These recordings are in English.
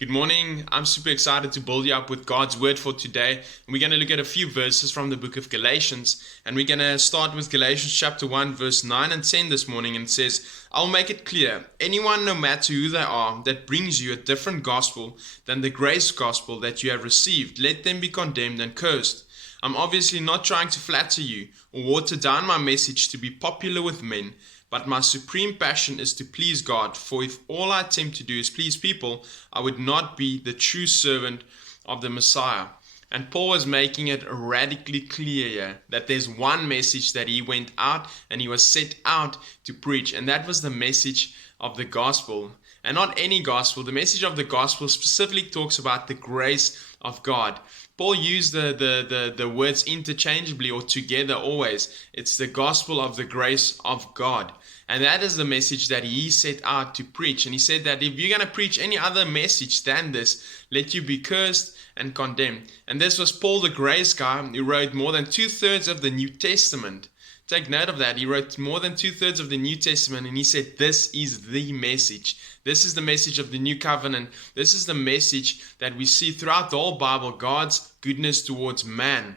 Good morning. I'm super excited to build you up with God's word for today. We're going to look at a few verses from the book of Galatians. And we're going to start with Galatians chapter 1, verse 9 and 10 this morning. And it says, I'll make it clear, anyone, no matter who they are, that brings you a different gospel than the grace gospel that you have received, let them be condemned and cursed. I'm obviously not trying to flatter you or water down my message to be popular with men, but my supreme passion is to please God, for if all I attempt to do is please people, I would not be the true servant of the Messiah. And Paul was making it radically clear here that there's one message that he went out and he was set out to preach, and that was the message of the gospel. And not any gospel. The message of the gospel specifically talks about the grace of God. Paul used the words interchangeably or together always. It's the gospel of the grace of God. And that is the message that he set out to preach. And he said that if you're going to preach any other message than this, let you be cursed and condemned. And this was Paul the grace guy who wrote more than 2/3 of the New Testament. Take note of that. He wrote more than 2/3 of the New Testament, and he said, this is the message. This is the message of the new covenant. This is the message that we see throughout the whole Bible, God's goodness towards man.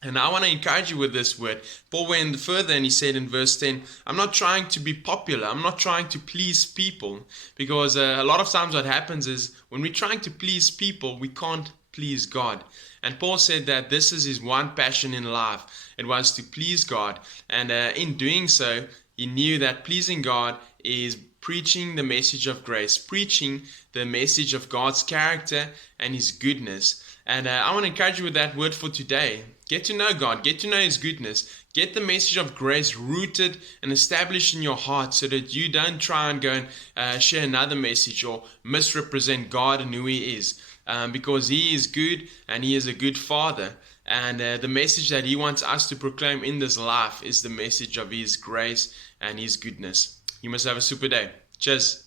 And I want to encourage you with this word. Paul went further and he said in verse 10, I'm not trying to be popular. I'm not trying to please people. Because a lot of times what happens is when we're trying to please people, we can't please God. And Paul said that this is his one passion in life. It was to please God. And in doing so, he knew that pleasing God is preaching the message of grace, preaching the message of God's character and his goodness. And I want to encourage you with that word for today. Get to know God, get to know his goodness, get the message of grace rooted and established in your heart so that you don't try and go and share another message or misrepresent God and who he is. Because he is good and he is a good father. And the message that he wants us to proclaim in this life is the message of his grace and his goodness. You must have a super day. Cheers.